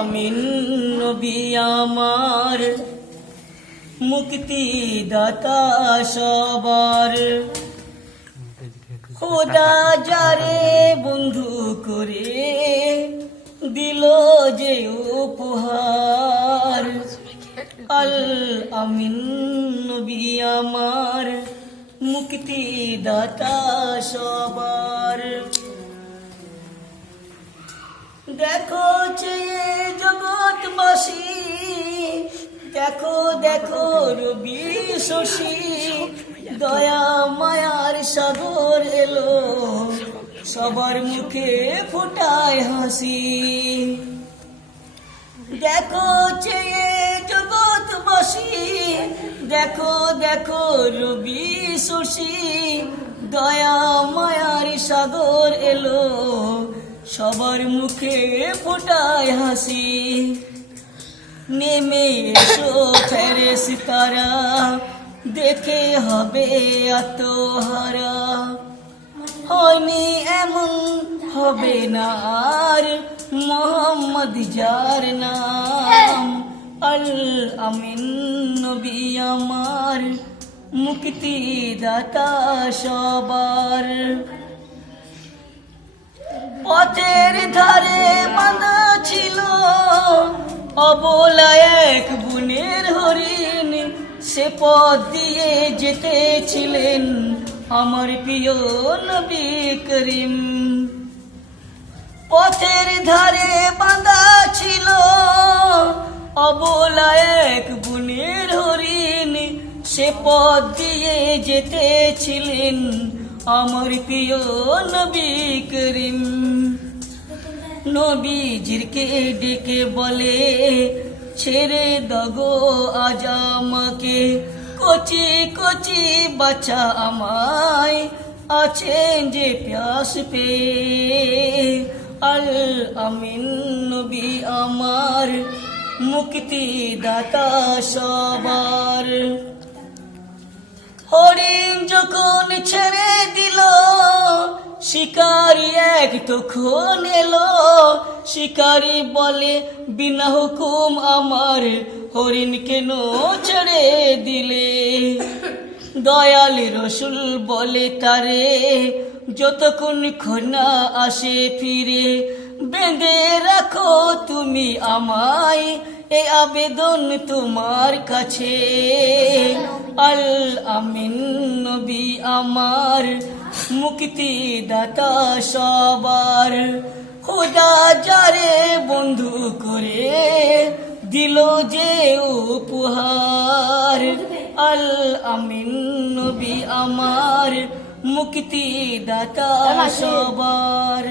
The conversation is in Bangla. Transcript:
আমিন নবী আমার মুক্তি দাতা সবার। খোদা যারে বন্ধু করে দিল যে উপহার, আল আমিন নবী আমার মুক্তি দাতা সবার। দেখো চেয়ে জগৎবাসী, দেখো দেখো রবি শশী, দয়া মায়ার সাগর এলো, সবার মুখে ফোটায় হাসি। দেখো চেয়ে জগৎবাসী, দেখো দেখো রবি শশী, দয়া মায়ার সাগর এলো, সবার মুখে ফোটায় হাসি। নেমে এসো ফেরেশতারা, দেখে হবে আত্মহারা, হয়নি এমন হবে না আর মোহাম্মদ যার নাম। আল আমিন নবী আমার মুক্তি দাতা সবার। পথের ধারে বাঁধা ছিল অবলা এক বনের হরিণ, সে পথ দিয়ে যেতেছিলেন আমার প্রিয় নবী করিম। পথের ধারে বাঁধা ছিল অবলা এক বনের হরিণ, সে পথ দিয়ে যেতেছিলেন আমার প্রিয় নবী করিম। নবীজিরকে ডেকে বলে, ছেড়ে দগো আজ আমাকে, কচি কচি বাচ্চা আমায় আছেন যে প্যাস পে। আল আমিন নবী আমার মুক্তি দাতা সবার। হরিণ যখন ছেড়ে দিল, শিকারি এক তখন এলো, শিকারি বলে বিনা হুকুম আমার হরিণ কেন ছেড়ে দিলে। দয়াল রসুল বলে তারে, যতক্ষণ খনা আসে ফিরে, বেঁধে রাখো তুমি আমায়, এ আবেদন তোমার কাছে। আল আমিন নবী আমার মুক্তি দাতা সবার। খোদা যারে বন্ধু করে দিল যে উপহার, আল আমিন নবী আমার মুক্তি দাতা সবার।